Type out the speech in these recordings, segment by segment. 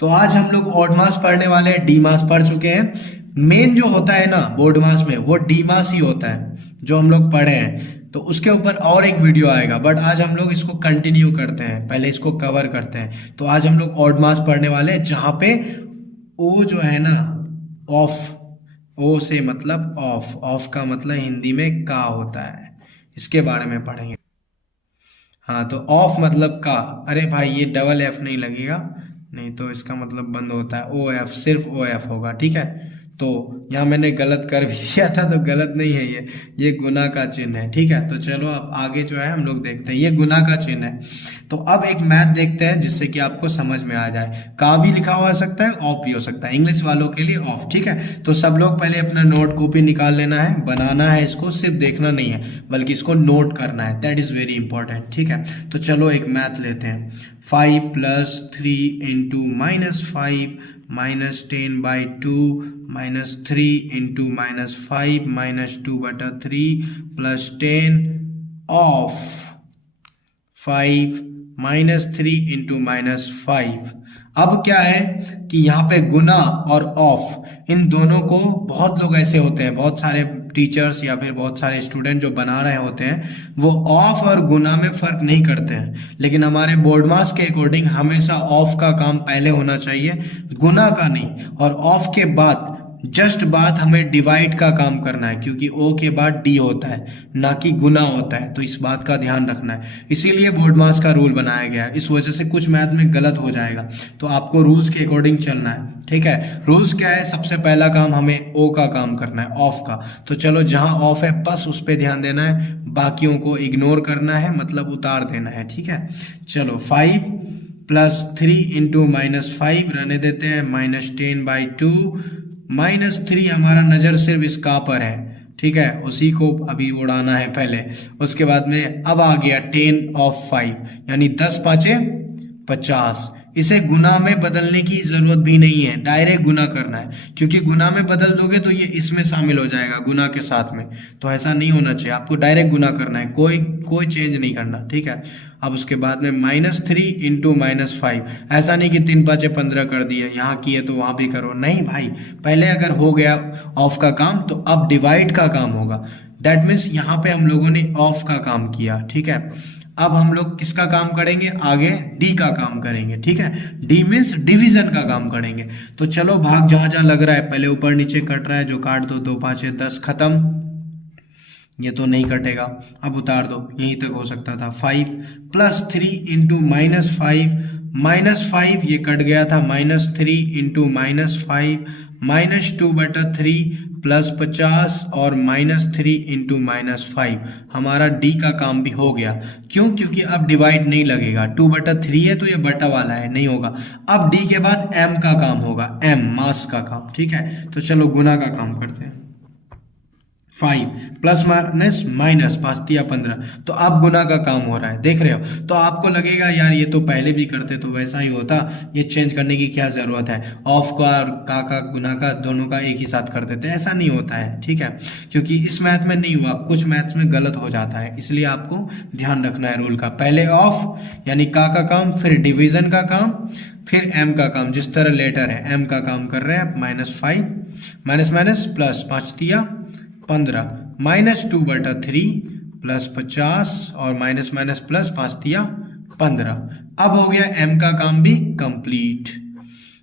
तो आज हम लोग ऑड मास पढ़ने वाले हैं, डी मास पढ़ चुके हैं। मेन जो होता है ना बोर्ड मास में, वो डी मास ही होता है जो हम लोग पढ़े हैं। तो उसके ऊपर और एक वीडियो आएगा, बट आज हम लोग इसको कंटिन्यू करते हैं, पहले इसको कवर करते हैं। तो आज हम लोग ऑड मास पढ़ने वाले हैं, जहां पे ओ जो है ना, ऑफ, ओ से मतलब ऑफ, ऑफ का मतलब हिंदी में का होता है, इसके बारे में पढ़ेंगे। हाँ, तो ऑफ मतलब का। अरे भाई, ये डबल एफ नहीं लगेगा, नहीं तो इसका मतलब बंद होता है। ओ एफ, सिर्फ ओ एफ होगा, ठीक है। तो यहाँ मैंने गलत कर भी दिया था, तो गलत नहीं है ये गुना का चिन्ह है, ठीक है। तो चलो अब आगे जो है हम लोग देखते हैं, ये गुना का चिन्ह है। तो अब एक मैथ देखते हैं जिससे कि आपको समझ में आ जाए। का भी लिखा हुआ सकता है, ऑफ भी हो सकता है, इंग्लिश वालों के लिए ऑफ, ठीक है। तो सब लोग पहले अपना नोट कॉपी निकाल लेना है, बनाना है इसको, सिर्फ देखना नहीं है बल्कि इसको नोट करना है, दैट इज वेरी इंपॉर्टेंट, ठीक है। तो चलो एक मैथ लेते हैं। 5+3 × -5 -10/2 -3 × -5 -2/3 +10 ऑफ 5 -3 × -5। अब क्या है कि यहाँ पे गुना और ऑफ, इन दोनों को बहुत लोग ऐसे होते हैं, बहुत सारे टीचर्स या फिर बहुत सारे स्टूडेंट जो बना रहे होते हैं, वो ऑफ और गुना में फर्क नहीं करते हैं। लेकिन हमारे बोर्ड मास के अकॉर्डिंग हमेशा ऑफ का काम पहले होना चाहिए, गुना का नहीं। और ऑफ के बाद जस्ट बात हमें डिवाइड का काम करना है, क्योंकि ओ के बाद डी होता है, ना कि गुना होता है। तो इस बात का ध्यान रखना है, इसीलिए बोर्ड मास का रूल बनाया गया है। इस वजह से कुछ मैथ में गलत हो जाएगा, तो आपको रूल्स के अकॉर्डिंग चलना है, ठीक है। रूल्स क्या है? सबसे पहला काम हमें ओ का काम करना है, ऑफ का। तो चलो, जहां ऑफ है बस उस पर ध्यान देना है, बाकियों को इग्नोर करना है, मतलब उतार देना है, ठीक है। चलो, 5+3 × -5 रहने देते हैं, -10/2 -3। हमारा नजर सिर्फ इस का पर है, ठीक है, उसी को अभी उड़ाना है पहले। उसके बाद में अब आ गया 10/5, यानी 10×5 = 50। इसे गुना में बदलने की जरूरत भी नहीं है, डायरेक्ट गुना करना है, क्योंकि गुना में बदल दोगे तो ये इसमें शामिल हो जाएगा गुना के साथ में। तो ऐसा नहीं होना चाहिए, आपको डायरेक्ट गुना करना है, कोई कोई चेंज नहीं करना, ठीक है। अब उसके बाद में -3 × -5, ऐसा नहीं कि 3×5 = 15 कर दिए, यहाँ किए तो वहाँ भी करो, नहीं भाई। पहले अगर हो गया ऑफ का काम, तो अब डिवाइड का काम होगा। दैट मीन्स यहाँ पे हम लोगों ने ऑफ का काम किया, ठीक है। अब हम लोग किसका काम करेंगे? आगे डी का काम करेंगे, ठीक है। डी मीन्स डिवीजन का काम करेंगे। तो चलो, भाग जहां जहां लग रहा है, पहले ऊपर नीचे कट रहा है जो काट दो, 2×5 = 10, खत्म। ये तो नहीं कटेगा, अब उतार दो, यहीं तक हो सकता था। 5+3 × -5 ये कट गया था, -3 × -5 -2/3 +50 और -3 × -5। हमारा डी का काम भी हो गया। क्यों? क्योंकि अब डिवाइड नहीं लगेगा, 2/3 है तो ये बटा वाला है, नहीं होगा। अब डी के बाद एम का काम होगा, एम मास का काम, ठीक है। तो चलो गुना का काम करते हैं। 5 +- 5×3 = 15। तो अब गुना का काम हो रहा है, देख रहे हो। तो आपको लगेगा यार ये तो पहले भी करते तो वैसा ही होता, ये चेंज करने की क्या जरूरत है, ऑफ का और का गुना का दोनों का एक ही साथ कर देते हैं। ऐसा नहीं होता है, ठीक है, क्योंकि इस मैथ में नहीं हुआ, कुछ मैथ्स में गलत हो जाता है, इसलिए आपको ध्यान रखना है रूल का। पहले ऑफ यानी का काम, फिर डिवीजन का काम, फिर एम का काम। जिस तरह लेटर है, एम का काम कर रहे हैं आप, -5 प्लस 5×3 = 15 -2/3 +50 और +++5×3 = 15। अब हो गया एम का काम भी कंप्लीट।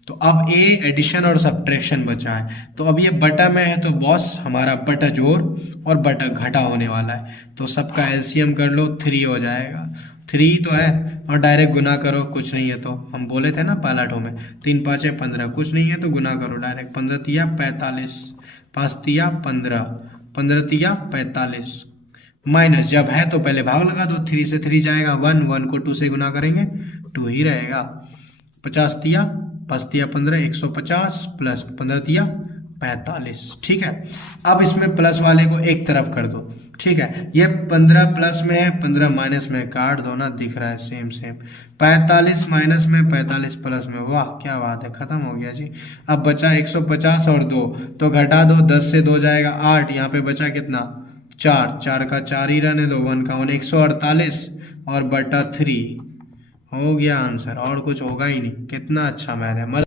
तो अब ए एडिशन और सब्ट्रैक्शन बचा है। तो अब ये बटा में है, तो बॉस हमारा बटा जोड़ और बटा घटा होने वाला है। तो सबका एलसीएम कर लो, 3 हो जाएगा। 3 तो है, और डायरेक्ट गुना करो, कुछ नहीं है तो हम बोले थे ना पालाठो में, 3×5 = 15, कुछ नहीं है तो गुना करो डायरेक्ट। 15×3 = 45, 5×3 = 15, 15×3 = 45। माइनस जब है तो पहले भाग लगा दो, 3 से 3 जाएगा 1, 1 को 2 से गुना करेंगे 2 ही रहेगा। 50×3 = 150 प्लस 15×3 = 45, ठीक है। अब इसमें प्लस वाले को एक तरफ कर दो, ठीक है। ये 15 प्लस में है, 15 माइनस में, काट दो ना, दिख रहा है सेम सेम। 45 माइनस में, 45 प्लस में, वाह क्या बात है, खत्म हो गया जी। अब बचा 150 और 2, तो घटा दो, 10 से 2 जाएगा 8, यहाँ पे बचा कितना, 4, 4 का 4 ही रहने दो, 1 का 1, 148 और बटा 3 हो गया आंसर, और कुछ होगा ही नहीं। कितना अच्छा मैथ है, मजा।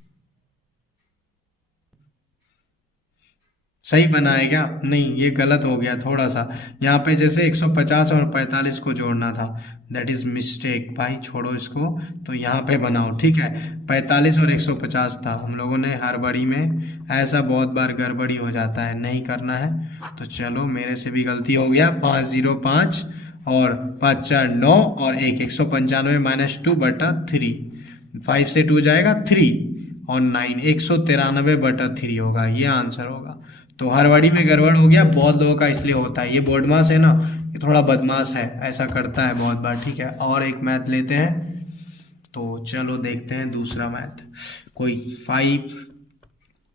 सही बना है क्या? नहीं, ये गलत हो गया थोड़ा सा। यहाँ पे जैसे 150 और 45 को जोड़ना था, दैट इज मिस्टेक भाई, छोड़ो इसको। तो यहाँ पे बनाओ, ठीक है। 45 और 150 था, हम लोगों ने हड़बड़ी में, ऐसा बहुत बार गड़बड़ी हो जाता है, नहीं करना है। तो चलो, मेरे से भी गलती हो गया। 505 और 5 4 9 और 195 -2/3। 5 से 2 जाएगा 3 और 9 193/3 होगा, ये आंसर होगा। तो हरवाड़ी में गड़बड़ हो गया बहुत लोगों का, इसलिए होता है। ये बोर्डमास है ना, ये थोड़ा बदमाश है, ऐसा करता है बहुत बार, ठीक है। और एक मैथ लेते हैं, तो चलो देखते हैं दूसरा मैथ। कोई 5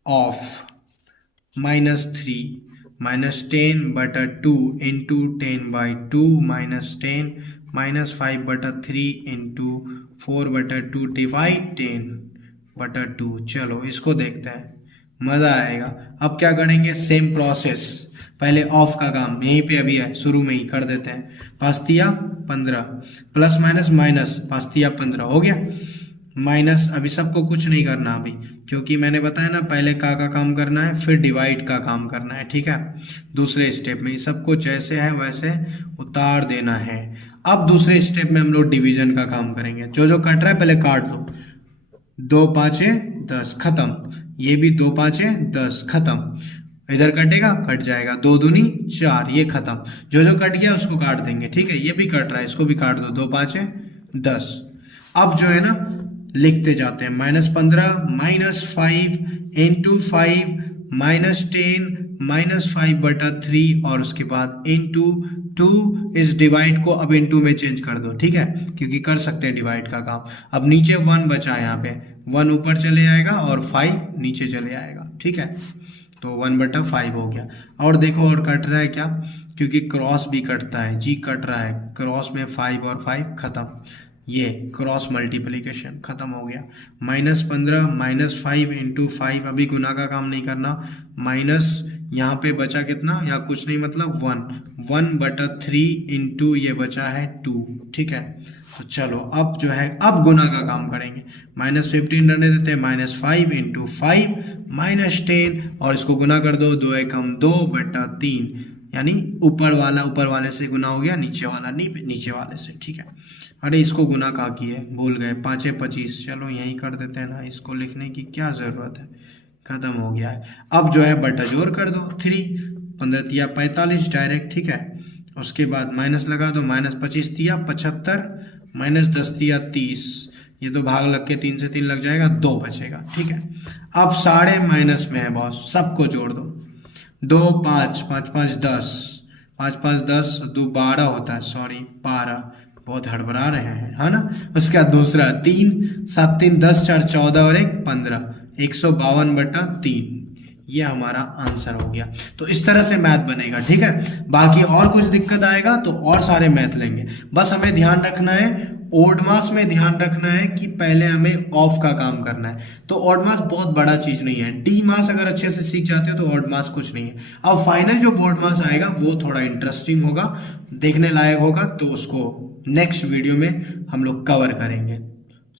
ऑफ -3 -10/2 इंटू 10/2 -10 -5/3 इंटू 4/2 डिवाइड 10/2। चलो इसको देखते हैं, मज़ा आएगा। अब क्या करेंगे, सेम प्रोसेस। पहले ऑफ का काम यहीं पे अभी है, शुरू में ही कर देते हैं। 5 तिया 15 प्लस माइनस माइनस 5 तिया 15 हो गया। माइनस अभी सबको कुछ नहीं करना अभी, क्योंकि मैंने बताया ना, पहले का काम करना है, फिर डिवाइड का काम करना है, ठीक है। दूसरे स्टेप में सबको जैसे है वैसे उतार देना है। अब दूसरे स्टेप में हम लोग डिवीजन का काम करेंगे। जो जो कट रहा है पहले काट दो। 2 5 10 खत्म। ये भी 2 5 10 खत्म। इधर कटेगा, कट जाएगा। 2 दूनी 4, ये खत्म। जो जो कट गया उसको काट देंगे, ठीक है। ये भी कट रहा है, इसको भी काट दो। 2 5 10। अब जो है ना, लिखते जाते हैं। -15 -5 इंटू 5 -10 -5/3 और उसके बाद इंटू 2। इस डिवाइड को अब इंटू में चेंज कर दो, ठीक है, क्योंकि कर सकते हैं डिवाइड का काम। अब नीचे 1 बचा है, यहाँ पे 1 ऊपर चले जाएगा और 5 नीचे चले आएगा, ठीक है। तो 1/5 हो गया। और देखो, और कट रहा है क्या, क्योंकि क्रॉस भी कटता है, जी कट रहा है क्रॉस में। 5 और 5 खत्म, ये क्रॉस मल्टीप्लिकेशन खत्म हो गया। -15 -5 इंटू 5, अभी गुना का काम नहीं करना। माइनस यहाँ पे बचा कितना, यहाँ कुछ नहीं, मतलब 1/3 इंटू ये बचा है 2, ठीक है। तो चलो अब जो है, अब गुना का काम करेंगे। -15 रहने देते हैं, -5 इंटू 5 -10 और इसको गुना कर दो। 2 एकम 2/3, यानी ऊपर वाले से गुना हो गया, नीचे वाला नीचे वाले से, ठीक है। अरे इसको गुना कहाँ किए, भूल गए। 5 25, चलो यहीं कर देते हैं ना, इसको लिखने की क्या ज़रूरत है, खत्म हो गया है। अब जो है बटा जोड़ कर दो। 3 15 तिया 45 डायरेक्ट, ठीक है। उसके बाद माइनस लगा दो। -25 तिया 75 -10 तिया 30, ये तो भाग लग के 3 से 3 लग जाएगा, 2 बचेगा, ठीक है। अब सारे माइनस में है बॉस, सबको जोड़ दो। 2 5 5 5 10 5 5 10 2 12 होता है, सॉरी 12, बहुत हड़बड़ा रहे हैं, है ना। उसके बाद दूसरा 3 7 3 10 4 14 और 1 15, 152/3, ये हमारा आंसर हो गया। तो इस तरह से मैथ बनेगा, ठीक है। बाकी और कुछ दिक्कत आएगा तो और सारे मैथ लेंगे। बस हमें ध्यान रखना है, ओड मास में ध्यान रखना है कि पहले हमें ऑफ का काम करना है। तो ऑड मास बहुत बड़ा चीज नहीं है, डी मास अगर अच्छे से सीख जाते हो तो ऑड मास कुछ नहीं है। अब फाइनल जो बोर्ड मास आएगा वो थोड़ा इंटरेस्टिंग होगा, देखने लायक होगा, तो उसको नेक्स्ट वीडियो में हम लोग कवर करेंगे।